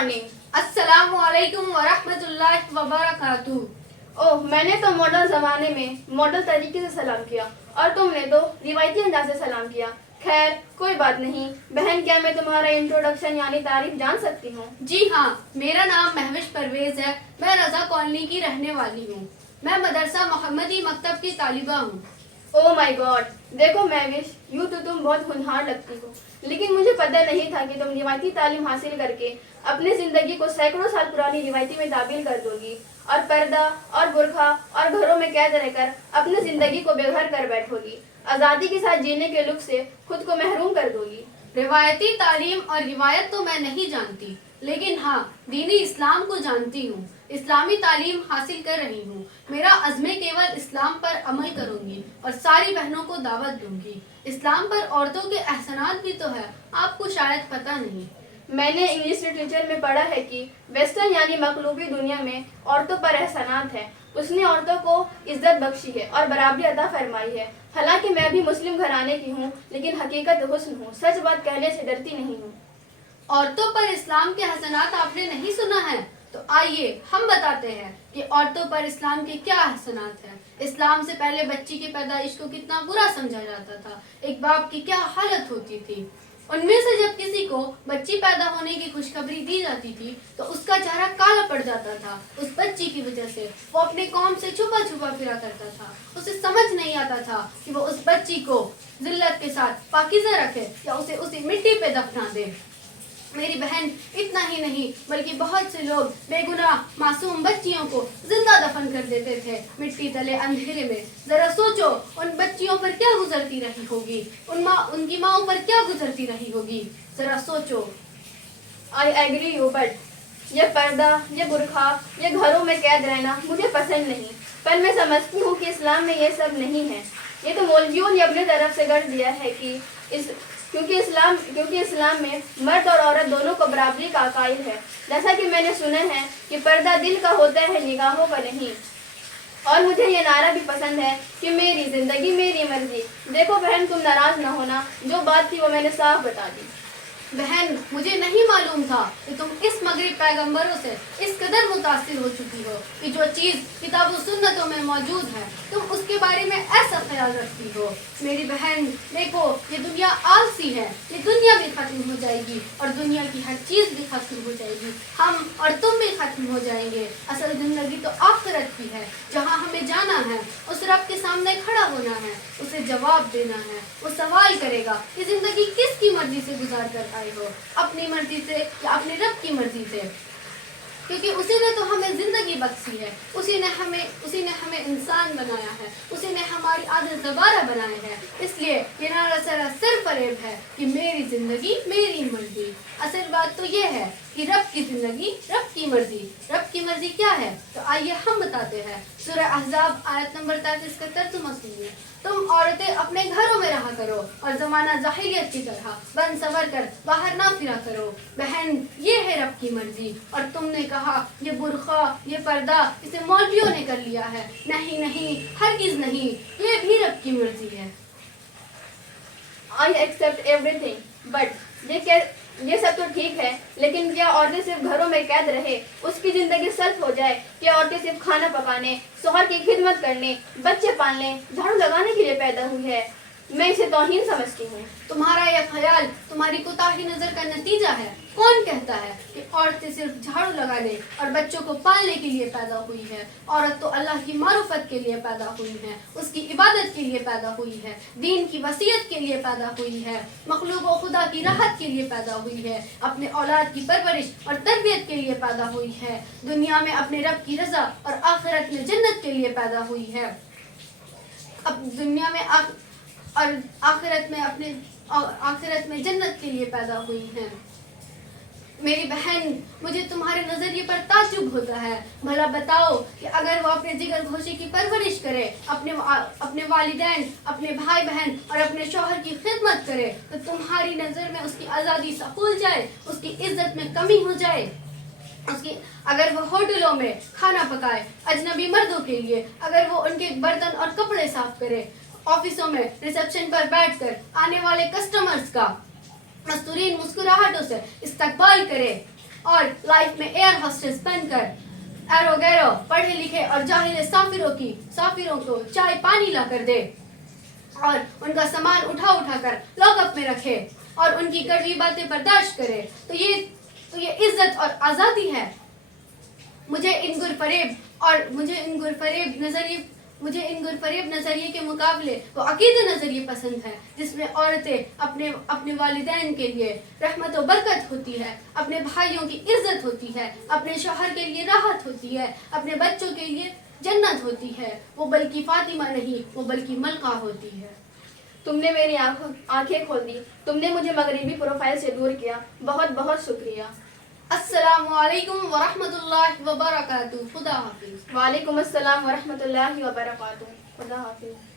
Morning. अस्सलाम वालेकुम वरहमतुल्लाहि वबरकातुहू। ओह, मैंने तो मॉडर्न ज़माने में मॉडल तरीके से सलाम किया और तुमने तो रिवायती अंदाज से सलाम किया। खैर, कोई बात नहीं। बहन, क्या मैं तुम्हारा इंट्रोडक्शन यानी तारीफ जान सकती हूँ? जी हाँ, मेरा नाम महविश परवेज है। मैं रजा कॉलोनी की रहने वाली हूँ। मैं मदरसा मोहम्मदी मकतब की तालिबा हूँ। ओह माय गॉड, देखो महविश, यूँ तो तुम बहुत होनहार लगती हो, लेकिन मुझे पता नहीं था कि तुम रिवायती तालीम हासिल करके अपनी ज़िंदगी को सैकड़ों साल पुरानी रिवायती में ताबील कर दोगी और पर्दा और बुर्खा और घरों में कैद रहकर अपनी ज़िंदगी को बेघर कर बैठोगी। आज़ादी के साथ जीने के लुत्फ़ से खुद को महरूम कर दोगी। रिवायती तालीम और रिवायत तो मैं नहीं जानती, लेकिन हाँ, दीनी इस्लाम को जानती हूँ। इस्लामी तालीम हासिल कर रही हूँ। मेरा अज़्म केवल इस्लाम पर अमल करूँगी और सारी बहनों को दावत दूँगी। इस्लाम पर औरतों के एहसानात भी तो है, आपको शायद पता नहीं। मैंने इंग्लिश लिटरेचर में पढ़ा है कि वेस्टर्न यानी मखलूबी दुनिया में औरतों पर एहसानात है। उसने औरतों को इज्जत बख्शी है और बराबरी अता फरमाई है। हालांकि मैं भी मुस्लिम घराने की हूँ, लेकिन हकीकत हुस्न हूँ। सच बात कहने से डरती नहीं हूँ। औरतों पर इस्लाम के हसनात आपने नहीं सुना है? तो आइए हम बताते हैं कि औरतों पर इस्लाम के क्या हसनात हैं। इस्लाम से पहले बच्ची की पैदाइश को कितना बुरा समझा जाता था, एक बाप की क्या हालत होती थी। उनमें से जब किसी को बच्ची पैदा होने की खुशखबरी दी जाती थी तो उसका चेहरा काला पड़ जाता था। उस बच्ची की वजह से वो अपने कौम से छुपा छुपा फिरा करता था। उसे समझ नहीं आता था कि वो उस बच्ची को जिल्लत के साथ पाकीज़ा रखे या उसे उसी मिट्टी पे दफना दे। मेरी बहन, इतना ही नहीं बल्कि बहुत से लोग बेगुनाह मासूम बच्चियों को जिंदा दफन कर देते थे मिट्टी तले अंधेरे में। जरा सोचो, उन बच्चियों पर क्या गुजरती रही होगी, उनकी माओं पर क्या गुजरती रही होगी। जरा सोचो। आई एग्री यू, बट ये पर्दा, ये बुरखा, ये घरों में कैद रहना मुझे पसंद नहीं। पर मैं समझती हूँ कि इस्लाम में ये सब नहीं है। ये तो मौलवियों ने अपने तरफ से कर दिया है कि क्योंकि इस्लाम में मर्द और औरत दोनों को बराबरी का कायल है। जैसा कि मैंने सुना है कि पर्दा दिल का होता है, निगाहों का नहीं। और मुझे ये नारा भी पसंद है कि मेरी जिंदगी मेरी मर्जी। देखो बहन, तुम नाराज ना होना, जो बात थी वो मैंने साफ बता दी। बहन, मुझे नहीं मालूम था कि तुम इस मगरिब पैगंबरों से इस कदर मुतासिर हो चुकी हो कि जो चीज़ किताब और सुन्नतों में मौजूद है तुम उसके बारे में ऐसा ख्याल रखती हो। मेरी बहन देखो, ये दुनिया आलसी है, ये दुनिया भी ख़त्म हो जाएगी और दुनिया की हर चीज़ भी ख़त्म हो जाएगी। हम और तुम भी ख़त्म हो जाएंगे। असल ज़िंदगी तो आखिरत की है, जहाँ हमें जाना है, उस रब के सामने खड़ा होना है, उसे जवाब देना है। वो सवाल करेगा कि ज़िंदगी किसकी मर्जी से गुजार कर आई हो, अपनी मर्जी से या अपने रब की मर्जी से, क्योंकि उसी ने तो हमें जिंदगी बख्शी है, उसी ने हमें इंसान बनाया है, उसी ने हमारी आदत दोबारा बनाए हैं। इसलिए ये नारा सिर्फ फरेब है कि मेरी जिंदगी मेरी मर्जी। असल बात तो ये है कि रब की जिंदगी रब की मर्जी। रब की मर्जी क्या है? तो आइए हम बताते हैं। सूरह अहज़ाब आयत नंबर 33 का तर्जुमा सुनिए। तुम औरतें अपने घरों में रहा करो और जमाना जाहिलियत की तरह बन सवर कर बाहर ना फिरा करो। बहन, ये है रब की मर्जी। और तुमने कहा ये बुरखा, ये पर्दा इसे मौलवियों ने कर लिया है। नहीं नहीं, हरगिज़ नहीं, ये भी रब की मर्जी है। आई एक्सेप्ट एवरीथिंग, बट ये सब तो ठीक है, लेकिन क्या औरतें सिर्फ घरों में कैद रहे, उसकी जिंदगी सल्फ हो जाए? क्या औरतें सिर्फ खाना पकाने, शौहर की खिदमत करने, बच्चे पालने, झाड़ू लगाने के लिए पैदा हुई है? मैं इसे तौहीन समझती हूँ। तुम्हारा यह ख्याल तुम्हारी कोताही नजर का नतीजा है। कौन कहता है कि औरतें सिर्फ झाड़ू लगाने और बच्चों को पालने के लिए पैदा हुई है? औरत तो अल्लाह की मारुफत के लिए पैदा हुई है, उसकी इबादत के लिए पैदा हुई है, दीन की वसीयत के लिए पैदा हुई है, मखलूक व खुदा की राहत के लिए पैदा हुई है, अपने औलाद की परवरिश और तरबियत के लिए पैदा हुई है, दुनिया में अपने रब की रजा और आखिरत में जन्नत के लिए पैदा हुई है। अब दुनिया में और आखिरत में जन्नत के लिए पैदा हुई हैं। मेरी बहन, मुझे तुम्हारे नज़रिए पर ताज्जुब होता है। भला बताओ कि अगर वो अपने जिगर घोषे की परवरिश करे, अपने वालिदैन, अपने भाई बहन और अपने शौहर की खिदमत करे, तो तुम्हारी नज़र में उसकी आज़ादी सफूल जाए, उसकी इज्जत में कमी हो जाए? अगर वो होटलों में खाना पकाए अजनबी मर्दों के लिए, अगर वो उनके बर्तन और कपड़े साफ करे, ऑफिसों में रिसेप्शन पर बैठकर आने वाले कस्टमर्स का मस्तूरीन मुस्कुराहटों से इस्तकबाल करे, اور لائف میں ایئر ہوسٹس بن کر ایرو گیرو پڑھے لکھے اور جاہل سافروں کو چائے پانی لا کر دے اور ان کا سامان اٹھا کر لاک اپ میں رکھے اور ان کی کڑوی باتیں برداشت کرے تو یہ عزت اور آزادی ہے. مجھے ان گرفریب نظریے کے مقابلے وہ عقیدہ نظریے پسند ہے جس میں عورتیں اپنے والدین کے لیے رحمت و برکت ہوتی ہے, اپنے بھائیوں کی عزت ہوتی ہے, اپنے شوہر کے لیے راحت ہوتی ہے, اپنے بچوں کے لیے جنت ہوتی ہے. وہ بلکہ فاطمہ نہیں, وہ بلکہ ملکہ ہوتی ہے. تم نے میری آنکھیں کھول دی. تم نے مجھے مغربی پروفائل سے دور کیا. بہت بہت شکریہ. السلام علیکم ورحمۃ اللہ وبرکاتہ. خدا حافظ. وعلیکم السلام ورحمۃ اللہ وبرکاتہ. خدا حافظ.